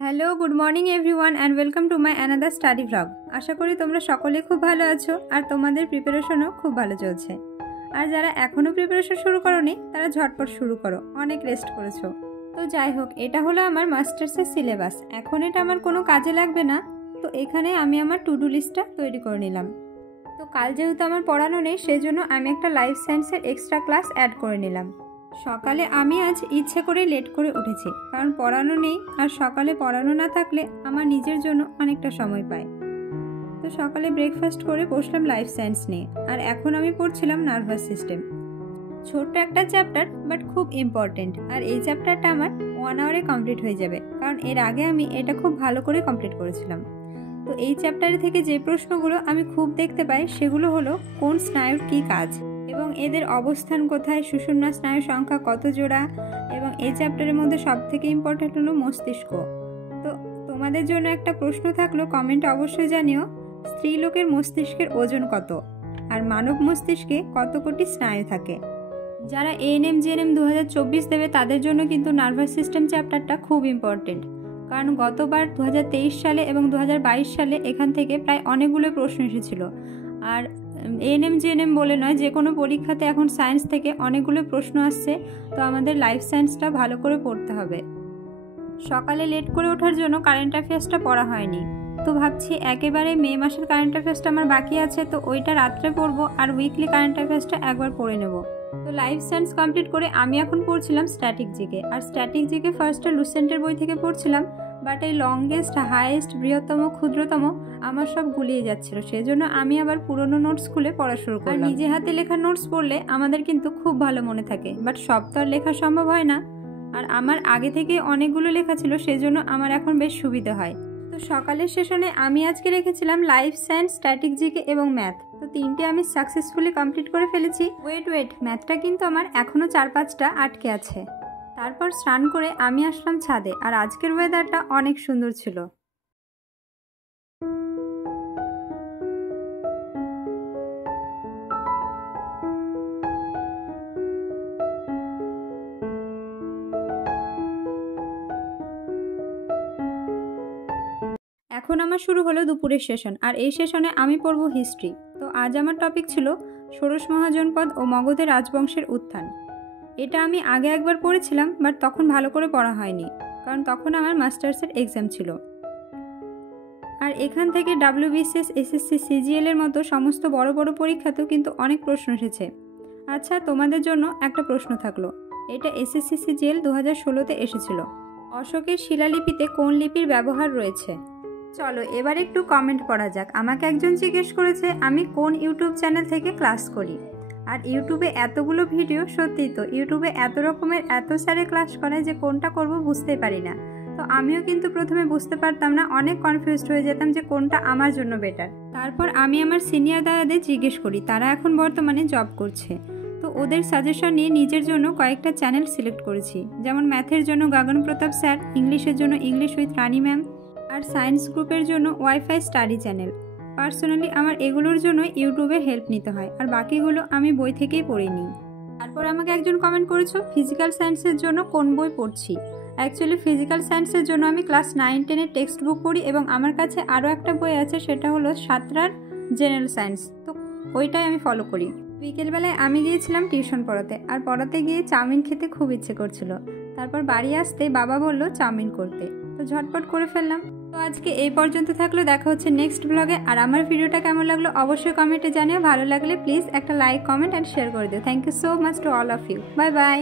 Hello, good morning everyone and welcome to my another study vlog. আশা করি তোমরা সকলে খুব ভালো আছো আর তোমাদের প্রিপারেশনও খুব ভালো চলছে। আর যারা এখনও প্রিপারেশন শুরু করোনি তারা ঝটপট শুরু করো, অনেক রেস্ট করেছো। তো যাই হোক, এটা হলো আমার মাস্টার্সের সিলেবাস। এখন এটা আমার কোনো কাজে লাগবে না, তো এখানে আমি আমার টু ডু লিস্টটা তৈরি করে নিলাম। তো কাল যেহেতু আমার পড়ানো নেই, সেজন্য আমি একটা লাইফ সায়েন্সের এক্সট্রা ক্লাস অ্যাড করে নিলাম। সকালে আমি আজ ইচ্ছে করে লেট করে উঠেছি, কারণ পড়ানো নেই, আর সকালে পড়ানো না থাকলে আমার নিজের জন্য অনেকটা সময় পায়। তো সকালে ব্রেকফাস্ট করে বসলাম লাইফ সায়েন্স নিয়ে, আর এখন আমি পড়ছিলাম নার্ভাস সিস্টেম। ছোট্ট একটা চ্যাপ্টার, বাট খুব ইম্পর্টেন্ট। আর এই চ্যাপ্টারটা আমার 1 আওয়ারে কমপ্লিট হয়ে যাবে, কারণ এর আগে আমি এটা খুব ভালো করে কমপ্লিট করেছিলাম। তো এই চ্যাপ্টারে থেকে যে প্রশ্নগুলো আমি খুব দেখতে পাই সেগুলো হলো কোন স্নায়ুর কী কাজ, এবং এদের অবস্থান কোথায়, সুষুম্না স্নায়ুর সংখ্যা কত জোড়া, এবং এই চ্যাপ্টারের মধ্যে সবথেকে ইম্পর্ট্যান্ট হলো মস্তিষ্ক। তো তোমাদের জন্য একটা প্রশ্ন থাকলো, কমেন্টে অবশ্যই জানিও, স্ত্রীলোকের মস্তিষ্কের ওজন কত, আর মানব মস্তিষ্কে কত কোটি স্নায়ু থাকে। যারা এএনএম জিএনএম 2024 দেবে তাদের জন্য কিন্তু নার্ভাস সিস্টেম চ্যাপ্টারটা খুব ইম্পর্টেন্ট, কারণ গতবার 2023 সালে এবং 2022 সালে এখান থেকে প্রায় অনেকগুলো প্রশ্ন এসেছিল। আর এএনএম জিএনএম বলে নয়, যে কোনো পরীক্ষাতে এখন সায়েন্স থেকে অনেকগুলো প্রশ্ন আসছে, তো আমাদের লাইফ সায়েন্সটা ভালো করে পড়তে হবে। সকালে লেট করে ওঠার জন্য কারেন্ট অ্যাফেয়ার্সটা পড়া হয়নি, তো ভাবছি একেবারে মে মাসের কারেন্ট অ্যাফেয়ার্সটা আমার বাকি আছে, তো ওইটা রাত্রে পড়বো, আর উইকলি কারেন্ট অ্যাফেয়ার্সটা একবার পড়ে নেব। তো লাইফ সায়েন্স কমপ্লিট করে আমি এখন পড়ছিলাম স্ট্যাটিক জিকে। আর স্ট্যাটিক জিকে ফার্স্টে লুসেন্টের বই থেকে পড়ছিলাম, বাট এই লংগেস্ট, হাইয়েস্ট, বৃহত্তম, ক্ষুদ্রতম আমার সব গুলিয়ে যাচ্ছিল, সেজন্য আমি আবার পুরনো নোটস খুলে পড়া শুরু করলাম। নিজে হাতে লেখা নোটস পড়লে আমাদের কিন্তু খুব ভালো মনে থাকে, বাট সব তো আর লেখা সম্ভব হয় না। আর আমার আগে থেকে অনেকগুলো লেখা ছিল, সেজন্য আমার এখন বেশ সুবিধা হয়। তো সকালের সেশনে আমি আজকে রেখেছিলাম লাইফ সায়েন্স, স্ট্যাটিক জিকে এবং ম্যাথ। তো তিনটে আমি সাকসেসফুলি কমপ্লিট করে ফেলেছি। ওয়েট, ম্যাথটা কিন্তু আমার এখনও 4-5টা আটকে আছে। তারপর স্নান করে আমি আসলাম ছাদে, আর আজকের ওয়েদারটা অনেক সুন্দর ছিল। এখন আমার শুরু হলো দুপুরের সেশন, আর এই সেশনে আমি পড়ব হিস্ট্রি। তো আজ আমার টপিক ছিল ষোড়শ মহাজনপদ ও মগধের রাজবংশের উত্থান। এটা আমি আগে একবার পড়েছিলাম, বাট তখন ভালো করে পড়া হয়নি, কারণ তখন আমার মাস্টার্সের এক্সাম ছিল। আর এখান থেকে WBCS, SSC, CGL এর মতো সমস্ত বড় বড় পরীক্ষাতেও কিন্তু অনেক প্রশ্ন এসেছে। আচ্ছা, তোমাদের জন্য একটা প্রশ্ন থাকলো, এটা SSC CGL 2016-তে এসেছিল। অশোকের শিলালিপিতে কোন লিপির ব্যবহার রয়েছে? চলো এবার একটু কমেন্ট পড়া যাক। আমাকে একজন জিজ্ঞেস করেছে আমি কোন ইউটিউব চ্যানেল থেকে ক্লাস করি। আর ইউটিউবে এতগুলো ভিডিও, সত্যিই তো ইউটিউবে এত রকমের এত স্যারে ক্লাস করায় যে কোনটা করব বুঝতে পারি না। তো আমিও কিন্তু প্রথমে বুঝতে পারতাম না, অনেক কনফিউজড হয়ে যেতাম যে কোনটা আমার জন্য বেটার। তারপর আমি আমার সিনিয়র দাদাদের জিজ্ঞেস করি, তারা এখন বর্তমানে জব করছে। তো ওদের সাজেশন নিয়ে নিজের জন্য কয়েকটা চ্যানেল সিলেক্ট করেছি, যেমন ম্যাথের জন্য গগন প্রতাপ স্যার, ইংলিশের জন্য ইংলিশ উইথ রানী ম্যাম, আর সায়েন্স গ্রুপের জন্য ওয়াইফাই স্টাডি চ্যানেল। পার্সোনালি আমার এগুলোর জন্য ইউটিউবের হেল্প নিতে হয়, আর বাকিগুলো আমি বই থেকেই পড়ে নিই। তারপর আমাকে একজন কমেন্ট করেছো ফিজিক্যাল সায়েন্সের জন্য কোন বই পড়ছি। অ্যাকচুয়ালি ফিজিক্যাল সায়েন্সের জন্য আমি ক্লাস 9-10-এর টেক্সট বুক পড়ি, এবং আমার কাছে আরও একটা বই আছে, সেটা হলো সাঁতরার জেনারেল সায়েন্স। তো ওইটাই আমি ফলো করি। বিকেলবেলায় আমি গিয়েছিলাম টিউশন পড়াতে, আর পড়াতে গিয়ে চাউমিন খেতে খুব ইচ্ছে করছিল। তারপর বাড়ি আসতে বাবা বলল চাউমিন করতে, তো ঝটপট করে ফেললাম। তো আজকে এই পর্যন্ত থাকলো, দেখা হচ্ছে নেক্সট ব্লগে। আর আমার ভিডিওটা কেমন লাগলো অবশ্যই কমেন্টে জানিও। ভালো লাগলে প্লিজ একটা লাইক, কমেন্ট অ্যান্ড শেয়ার করে দিও। Thank you so much to all of you. Bye by.